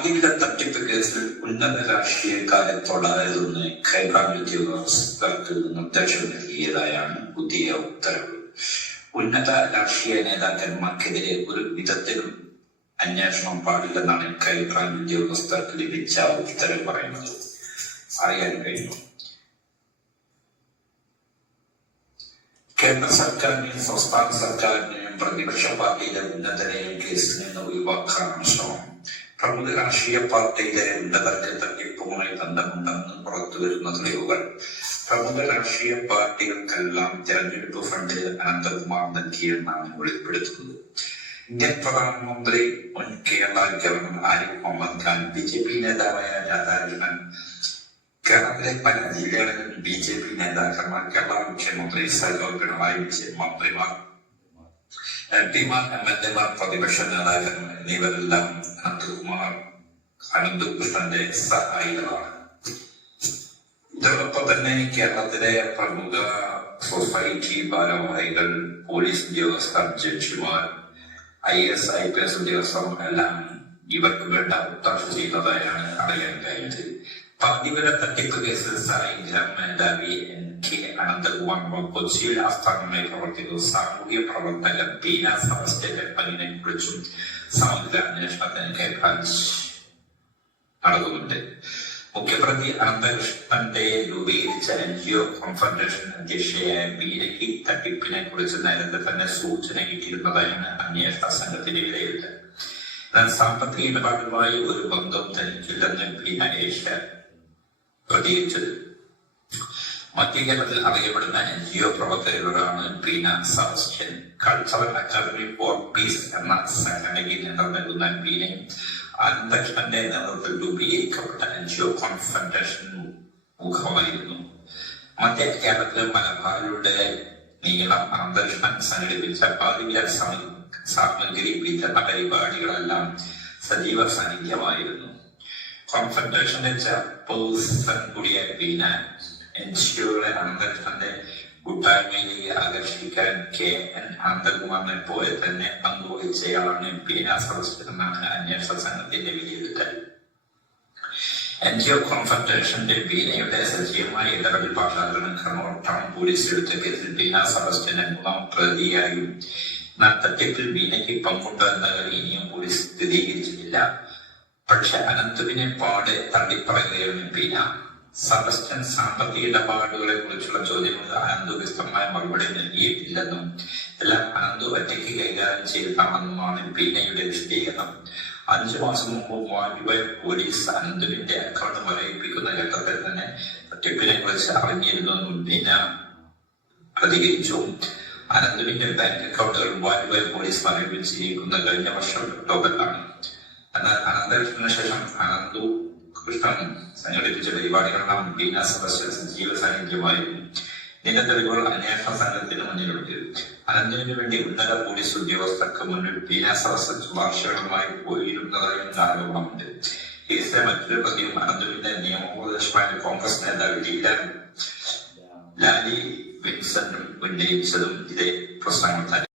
പതിവിധ തട്ടിപ്പ് കേസിൽ ഉന്നത രാഷ്ട്രീയക്കാരെ തൊടാതെന്ന് ക്രൈംബ്രാഞ്ച് ഉദ്യോഗസ്ഥർക്ക് നിർദ്ദേശം നൽകിയതായാണ് പുതിയ ഉത്തരവ്. ഉന്നത രാഷ്ട്രീയ നേതാക്കന്മാർക്കെതിരെ ഒരു വിധത്തിലും അന്വേഷണം പാടില്ലെന്നാണ് ക്രൈംബ്രാഞ്ച് ഉദ്യോഗസ്ഥർക്ക് ലഭിച്ച ഉത്തരവ് പറയുന്നത്. അറിയാൻ കഴിഞ്ഞു. കേന്ദ്ര സർക്കാരിനെയും സംസ്ഥാന സർക്കാരിനെയും പ്രതിപക്ഷ പാർട്ടിയിലെ ഉന്നതരെയും കേസിൽ നിന്ന് ഒഴിവാക്കാനാണ് ശ്രമം. പ്രമുഖ രാഷ്ട്രീയ പാർട്ടിയിലെ ഉന്നതർക്ക് തട്ടിപ്പുമായി ബന്ധമുണ്ടെന്ന് പുറത്തുവരുന്ന തെളിവുകൾ പ്രമുഖ രാഷ്ട്രീയ പാർട്ടികൾക്കെല്ലാം തെരഞ്ഞെടുപ്പ് ഫണ്ട് അനന്തകുമാർ നൽകിയെന്നാണ് വെളിപ്പെടുത്തുന്നത്. ഇന്ത്യൻ പ്രധാനമന്ത്രി മുൻ കേരള ഗവർണർ ആരിഫ് മുഹമ്മദ് ഖാൻ, BJP നേതാവായ രാധാകൃഷ്ണൻ, കേരളത്തിലെ പല ജില്ലകളിലും BJP നേതാക്കന്മാർ, കേരള മുഖ്യമന്ത്രി സഖാവ് പിണറായി വിജയൻ, മന്ത്രിമാർ, MP-മാർ, MLA-മാർ, പ്രതിപക്ഷ നേതാക്കന്മാർ എന്നിവരെല്ലാം അനന്തകൃഷ്ണന്റെ സഹായികളാണ്. ഇതോടൊപ്പം തന്നെ കേരളത്തിലെ പ്രമുഖ സൊസൈറ്റി ഭാരവാഹികൾ, പോലീസ് ഉദ്യോഗസ്ഥർ, ജഡ്ജിമാർ, IAS, IPS ഉദ്യോഗസ്ഥർ എല്ലാം ഇവർക്ക് വേണ്ട ഒത്താശ ചെയ്യുന്നതായാണ് അറിയാൻ കഴിഞ്ഞത്. പതിവിധ തട്ടിപ്പ് കേസിൽ സായുധ മേധാവി NK അനന്തകുമാർ കൊച്ചിയിൽ ആസ്ഥാനമായി പ്രവർത്തിക്കുന്ന സാമൂഹ്യ പ്രവർത്തകൻ ബീന സെബാസ്റ്റ്യന്റെ പങ്കിനെ കുറിച്ചും സമഗ്ര അന്വേഷണത്തിന് ക്രൈംബ്രാഞ്ച് നടക്കുന്നുണ്ട്. മുഖ്യപ്രതി അനന്തകൃഷ്ണന്റെ രൂപീകരിച്ച NGO കോൺഫെഡറേഷൻ അധ്യക്ഷയായ ബീനയ്ക്ക് തട്ടിപ്പിനെ കുറിച്ച് നേരത്തെ തന്നെ സൂചന കിട്ടിയിരുന്നതായാണ് അന്വേഷണ സംഘത്തിന്റെ വിലയിരുത്തൽ. എന്നാൽ സാമ്പത്തിക ഇടപാടുമായി ഒരു ബന്ധം തനിക്കില്ലെന്ന് ബീന ഏഷ്യ പ്രതികരിച്ചത്. മധ്യ കേരളത്തിൽ അറിയപ്പെടുന്ന NGO പ്രവർത്തകരോടാണ് Beena Sebastian. Cultural academy for peace എന്ന സംഘടനയ്ക്ക് നേതൃത്വം നൽകുന്ന ബീനയും അനന്തകൃഷ്ണന്റെ നേതൃത്വത്തിൽ രൂപീകരിക്കപ്പെട്ട NGO കോൺഫെഡറേഷൻ മുഖമായിരുന്നു. മധ്യ കേരളത്തിലെ മലബാറിലൂടെ നീളം അനന്തകൃഷ്ണൻ സംഘടിപ്പിച്ച പതിവിധ സാമഗ്രി വിതരണ പരിപാടികളെല്ലാം സജീവ സാന്നിധ്യമായിരുന്നു. കോൺഫെഡറേഷന്റെ ചെയർപേഴ്സൺ കൂടിയ ബീന NGOയുടെ അനന്തകൃഷ്ണന്റെ കൂട്ടായ്മയിലേക്ക് ആകർഷിക്കാൻ KN അനന്തകുമാറിനെ പോലെ തന്നെ പങ്കുവഹിച്ചയാളാണ് ബീന സെബാസ്റ്റ്യൻ എന്നാണ് അന്വേഷണ സംഘത്തിന്റെ വിലയിരുത്തൽ. NGO കോൺഫെഡറേഷന്റെ ബീനയുടെ സജീവമായ ഇടപെടൽ പാഠാന്തരം ടൗൺ പോലീസ് എടുത്ത കേസിൽ ബീന സെബാസ്റ്റ്യനെ 3ാം പ്രതിയായും തട്ടിപ്പിൽ ബീനയ്ക്ക് പങ്കുണ്ടോ എന്ന കാര്യം ഇനിയും പോലീസ് സ്ഥിരീകരിച്ചിട്ടില്ല. പക്ഷെ അനന്തുവിനെ പാടെ തള്ളിപ്പറയുകയാണ് ബീന. സെബാസ്റ്റ്യൻ സാമ്പത്തിക ഇടപാടുകളെ കുറിച്ചുള്ള ചോദ്യങ്ങൾക്ക് അനന്തു വ്യക്തമായ മറുപടി നൽകിയിട്ടില്ലെന്നും എല്ലാം അനന്തു ഒറ്റയ്ക്ക് കൈകാര്യം ചെയ്തതാണെന്നുമാണ് ബീനയുടെ വിശദീകരണം. 5 മാസം മുമ്പ് മൂവാറ്റുപുഴ പോലീസ് അനന്തുവിന്റെ അക്കൗണ്ട് മരവിപ്പിക്കുന്ന ഘട്ടത്തിൽ തന്നെ തട്ടിപ്പിനെ കുറിച്ച് അറിഞ്ഞിരുന്നെന്നും ബീന പ്രതികരിച്ചു. അനന്തുവിന്റെ ബാങ്ക് അക്കൗണ്ടുകൾ മൂവാറ്റുപുഴ പോലീസ് മരവിപ്പിച്ചിരിക്കുന്ന കഴിഞ്ഞ വർഷം ഒക്ടോബറിലാണ്. എന്നാൽ അനന്തകൃഷ്ണന് ശേഷം അനന്തു കൃഷ്ണൻ സംഘടിപ്പിച്ച പരിപാടികളെല്ലാം ബീന സെബാസ്റ്റ്യൻ സജീവ സാന്നിധ്യമായിരുന്നു. ഇതിന്റെ തെളിവുകൾ അന്വേഷണ സംഘത്തിന് മുന്നിലുണ്ട്. അനന്തുവിന് വേണ്ടി ഉന്നത പോലീസ് ഉദ്യോഗസ്ഥർക്ക് മുന്നിൽ ബീന സെബാസ്റ്റ്യൻ ശുപാർശകളുമായി പോയിരുന്നതായും ആരോപണമുണ്ട്. കേസിലെ മറ്റൊരു പ്രതിയും അനന്തുവിന്റെ നിയമോപദേശമായ കോൺഗ്രസ് നേതാവ് ലാലി വിൻസെന്റും ഉന്നയിച്ചതും ഇതേ പ്രശ്നങ്ങൾ തന്നെ.